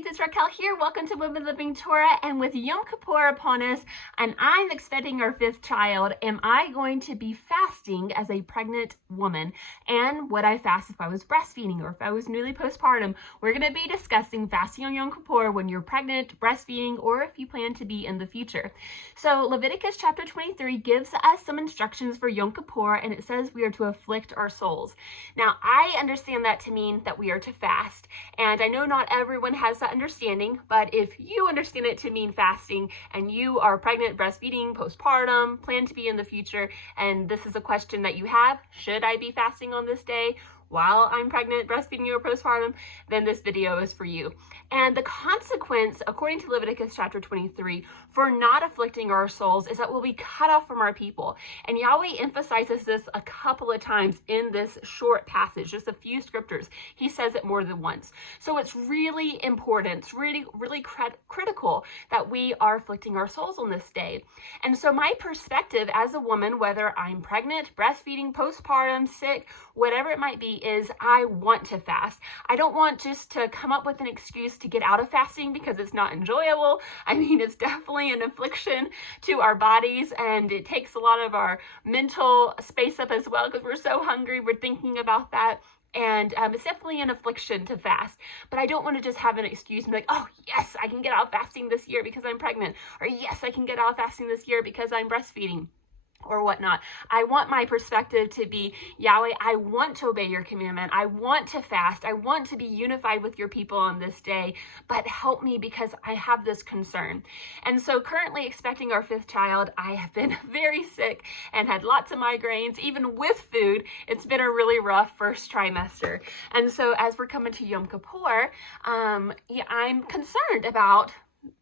ladies, it's Raquel here. Welcome to Women Living Torah. And with Yom Kippur upon us, and I'm expecting our 5th child, am I going to be fasting as a pregnant woman? And would I fast if I was breastfeeding or if I was newly postpartum? We're going to be discussing fasting on Yom Kippur when you're pregnant, breastfeeding, or if you plan to be in the future. So Leviticus chapter 23 gives us some instructions for Yom Kippur, and it says we are to afflict our souls. Now, I understand that to mean that we are to fast, and I know not everyone has that understanding, but if you understand it to mean fasting and you are pregnant, breastfeeding, postpartum, plan to be in the future, and this is a question that you have, should I be fasting on this day while I'm pregnant, breastfeeding, or postpartum, then this video is for you. And the consequence, according to Leviticus chapter 23, for not afflicting our souls is that we'll be cut off from our people. And Yahweh emphasizes this a couple of times in this short passage, just a few scriptures. He says it more than once. So it's really important, it's really critical that we are afflicting our souls on this day. And so my perspective as a woman, whether I'm pregnant, breastfeeding, postpartum, sick, whatever it might be, is I want to fast. I don't want just to come up with an excuse to get out of fasting because it's not enjoyable. I mean, it's definitely an affliction to our bodies, and it takes a lot of our mental space up as well because we're so hungry, we're thinking about that. And it's definitely an affliction to fast, but I don't want to just have an excuse and be like, oh yes, I can get out fasting this year because I'm pregnant, or yes, I can get out fasting this year because I'm breastfeeding, or whatnot. I want my perspective to be, Yahweh, I want to obey your commandment. I want to fast. I want to be unified with your people on this day, but help me because I have this concern. And so currently expecting our 5th child, I have been very sick and had lots of migraines, even with food. It's been a really rough first trimester. And so as we're coming to Yom Kippur, I'm concerned about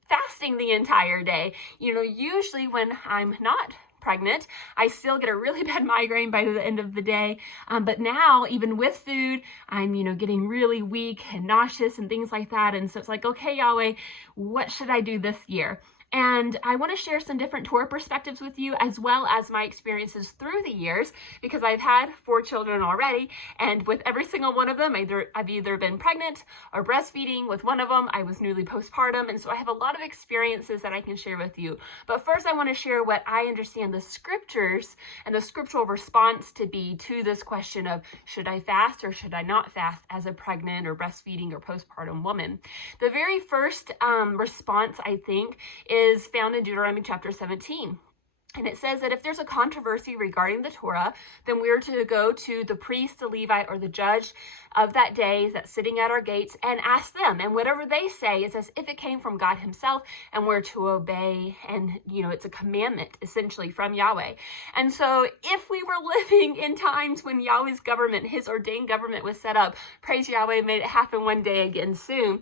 fasting the entire day. You know, usually when I'm not pregnant, I still get a really bad migraine by the end of the day. But now, even with food, I'm, getting really weak and nauseous and things like that. And so it's like, okay, Yahweh, what should I do this year? And I want to share some different Torah perspectives with you, as well as my experiences through the years, because I've had 4 children already, and with every single one of them, I've either been pregnant or breastfeeding. With one of them, I was newly postpartum, and so I have a lot of experiences that I can share with you. But first, I want to share what I understand the scriptures and the scriptural response to be to this question of, should I fast or should I not fast as a pregnant or breastfeeding or postpartum woman? The very first response, I think, is found in Deuteronomy chapter 17. And it says that if there's a controversy regarding the Torah, then we're to go to the priest, the Levite, or the judge of that day that's sitting at our gates and ask them. And whatever they say is as if it came from God himself, and we're to obey. And, it's a commandment, essentially, from Yahweh. And so if we were living in times when Yahweh's government, his ordained government, was set up, praise Yahweh, made it happen one day again soon,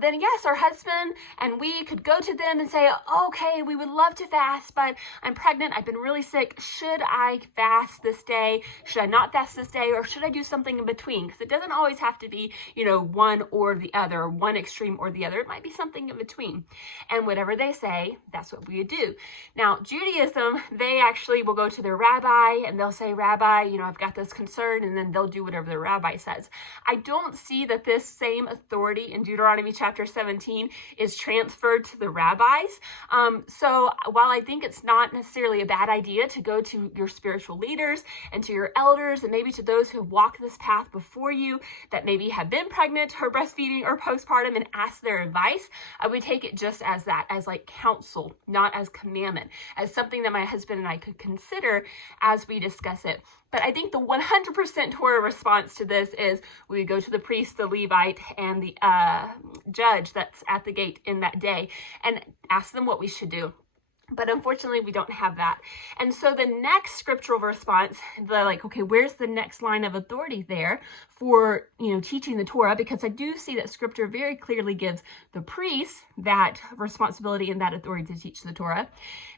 then yes, our husband and we could go to them and say, okay, we would love to fast, but I'm pregnant, I've been really sick. Should I fast this day? Should I not fast this day? Or should I do something in between? Because it doesn't always have to be, one or the other, one extreme or the other. It might be something in between. And whatever they say, that's what we would do. Now, Judaism, they actually will go to their rabbi and they'll say, Rabbi, I've got this concern, and then they'll do whatever the rabbi says. I don't see that this same authority in Deuteronomy chapter 17 is transferred to the rabbis. So while I think it's not necessarily a bad idea to go to your spiritual leaders and to your elders and maybe to those who have walked this path before you that maybe have been pregnant or breastfeeding or postpartum and ask their advice, I would take it just as that, as like counsel, not as commandment, as something that my husband and I could consider as we discuss it. But I think the 100% Torah response to this is we would go to the priest, the Levite, and the judge that's at the gate in that day and ask them what we should do. But unfortunately, we don't have that. And so the next scriptural response, okay, where's the next line of authority there for, teaching the Torah? Because I do see that scripture very clearly gives the priest that responsibility and that authority to teach the Torah.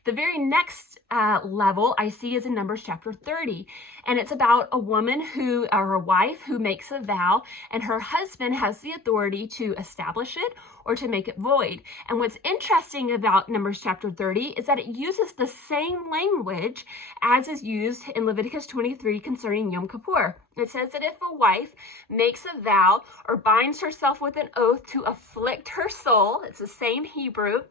The very next level I see is in Numbers chapter 30. And it's about a woman or a wife who makes a vow, and her husband has the authority to establish it or to make it void. And what's interesting about Numbers chapter 30 is is that it uses the same language as is used in Leviticus 23 concerning Yom Kippur. It says that if a wife makes a vow or binds herself with an oath to afflict her soul, it's the same Hebrew,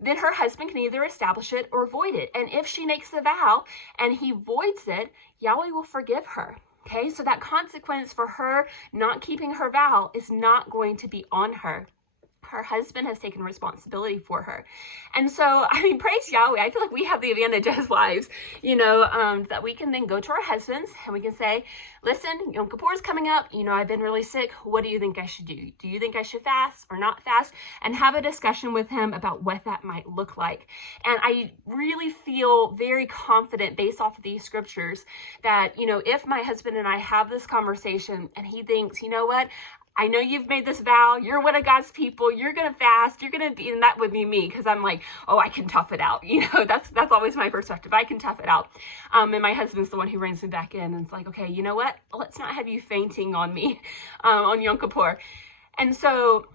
then her husband can either establish it or void it. And if she makes a vow and he voids it, Yahweh will forgive her. Okay, so that consequence for her not keeping her vow is not going to be on her. Her husband has taken responsibility for her. And so, I mean, praise Yahweh. I feel like we have the advantage as wives, that we can then go to our husbands and we can say, listen, Yom Kippur is coming up. I've been really sick. What do you think I should do? Do you think I should fast or not fast? And have a discussion with him about what that might look like. And I really feel very confident based off of these scriptures that, if my husband and I have this conversation and he thinks, you know what? I know you've made this vow. You're one of God's people. You're going to fast. You're going to be, and that would be me because I'm like, oh, I can tough it out. That's always my perspective. I can tough it out. And my husband's the one who reins me back in and it's like, okay, you know what? Let's not have you fainting on me on Yom Kippur. And so,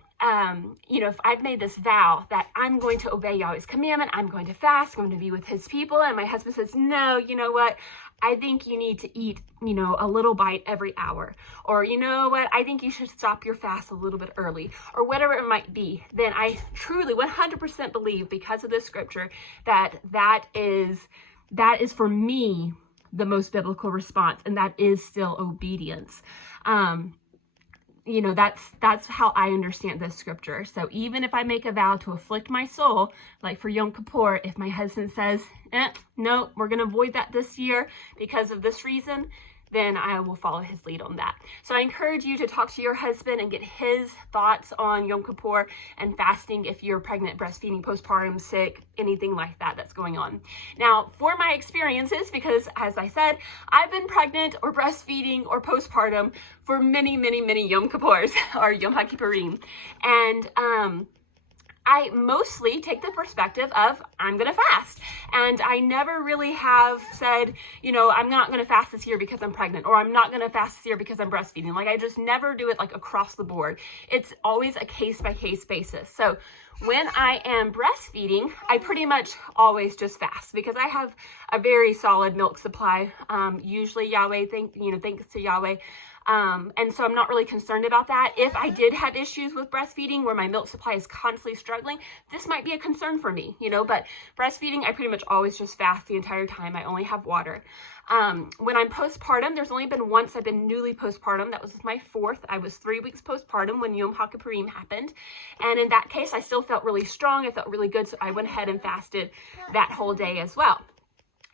if I've made this vow that I'm going to obey Yahweh's commandment, I'm going to fast, I'm going to be with his people. And my husband says, no, you know what? I think you need to eat, a little bite every hour. Or, you know what? I think you should stop your fast a little bit early, or whatever it might be. Then I truly 100% believe, because of this scripture, that is for me the most biblical response, and that is still obedience. That's how I understand this scripture. So even if I make a vow to afflict my soul, like for Yom Kippur, if my husband says, no, we're going to avoid that this year because of this reason, then I will follow his lead on that. So I encourage you to talk to your husband and get his thoughts on Yom Kippur and fasting if you're pregnant, breastfeeding, postpartum, sick, anything like that that's going on. Now, for my experiences, because as I said, I've been pregnant or breastfeeding or postpartum for many, many, many Yom Kippurs or Yom haKippurim. And I mostly take the perspective of I'm going to fast. And I never really have said, I'm not going to fast this year because I'm pregnant, or I'm not going to fast this year because I'm breastfeeding. Like, I just never do it like across the board. It's always a case-by-case basis. So when I am breastfeeding, I pretty much always just fast because I have a very solid milk supply. Usually thanks to Yahweh. And so I'm not really concerned about that. If I did have issues with breastfeeding where my milk supply is constantly struggling, this might be a concern for me, but breastfeeding, I pretty much always just fast the entire time. I only have water. When I'm postpartum, there's only been once I've been newly postpartum. That was my 4th. I was 3 weeks postpartum when Yom haKippurim happened. And in that case, I still felt really strong. I felt really good. So I went ahead and fasted that whole day as well.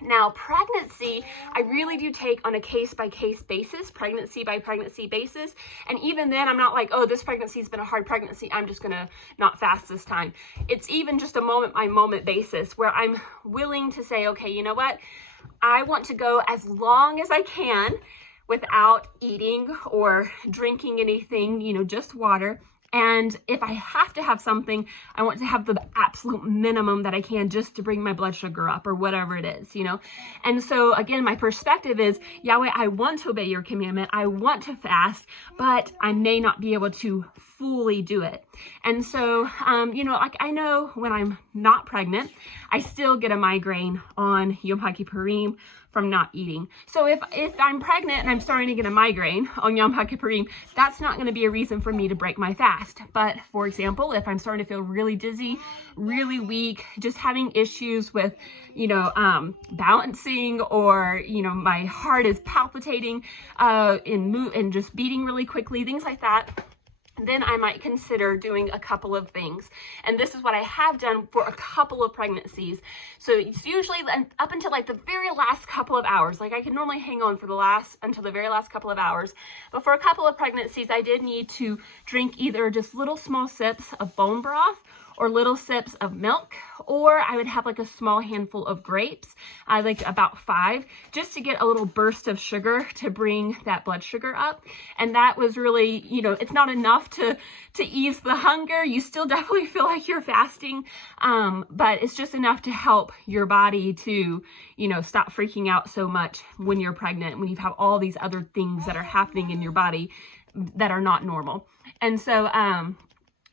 Now, pregnancy, I really do take on a case-by-case basis, pregnancy by pregnancy basis. And even then, I'm not like, oh, this pregnancy has been a hard pregnancy, I'm just going to not fast this time. It's even just a moment-by-moment basis where I'm willing to say, okay, you know what? I want to go as long as I can without eating or drinking anything, just water. And if I have to have something, I want to have the absolute minimum that I can just to bring my blood sugar up or whatever it is, And so again, my perspective is, Yahweh, I want to obey your commandment. I want to fast, but I may not be able to fully do it. And so, I know when I'm not pregnant, I still get a migraine on Yom haKippurim from not eating. So if I'm pregnant and I'm starting to get a migraine on Yom haKippurim, that's not going to be a reason for me to break my fast. But for example, if I'm starting to feel really dizzy, really weak, just having issues with, balancing, or, my heart is palpitating and just beating really quickly, things like that, then I might consider doing a couple of things. And this is what I have done for a couple of pregnancies. So it's usually up until like the very last couple of hours. Like, I can normally hang on until the very last couple of hours. But for a couple of pregnancies, I did need to drink either just little small sips of bone broth or little sips of milk, or I would have like a small handful of grapes, like about 5, just to get a little burst of sugar to bring that blood sugar up. And that was really, it's not enough to ease the hunger. You still definitely feel like you're fasting, but it's just enough to help your body to, stop freaking out so much when you're pregnant, when you have all these other things that are happening in your body that are not normal. And so,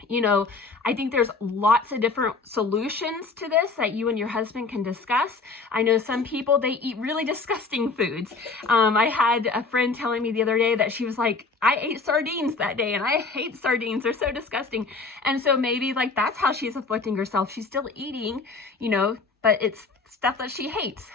You know, I think there's lots of different solutions to this that you and your husband can discuss. I know some people, they eat really disgusting foods. I had a friend telling me the other day that she was like, I ate sardines that day and I hate sardines. They're so disgusting. And so maybe like that's how she's afflicting herself. She's still eating, you know, but it's stuff that she hates.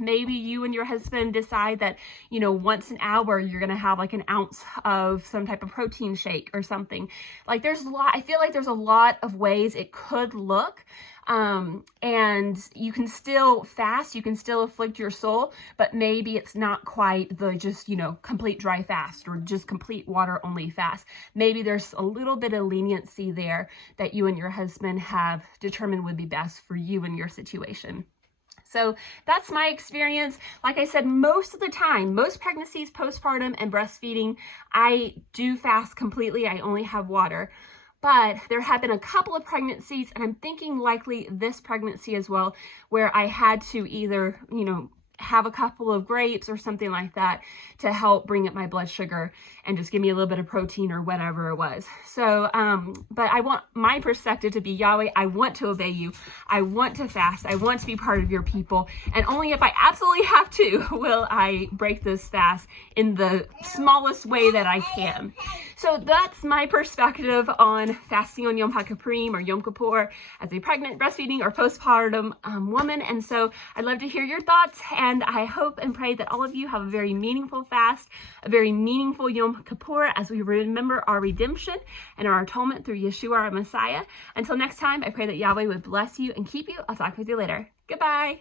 Maybe you and your husband decide that, you know, once an hour, you're going to have like an ounce of some type of protein shake or something. Like there's a lot, I feel like there's a lot of ways it could look. And you can still fast, you can still afflict your soul, but maybe it's not quite the just, you know, complete dry fast or just complete water only fast. Maybe there's a little bit of leniency there that you and your husband have determined would be best for you and your situation. So that's my experience. Like I said, most of the time, most pregnancies, postpartum and breastfeeding, I do fast completely. I only have water. But there have been a couple of pregnancies, and I'm thinking likely this pregnancy as well, where I had to either, you know, have a couple of grapes or something like that to help bring up my blood sugar and just give me a little bit of protein or whatever it was. So, but I want my perspective to be, Yahweh, I want to obey you. I want to fast. I want to be part of your people. And only if I absolutely have to will I break this fast in the smallest way that I can. So that's my perspective on fasting on Yom HaKippurim or Yom Kippur as a pregnant, breastfeeding, or postpartum woman. And so I'd love to hear your thoughts. And I hope and pray that all of you have a very meaningful fast, a very meaningful Yom Kippur as we remember our redemption and our atonement through Yeshua, our Messiah. Until next time, I pray that Yahweh would bless you and keep you. I'll talk with you later. Goodbye.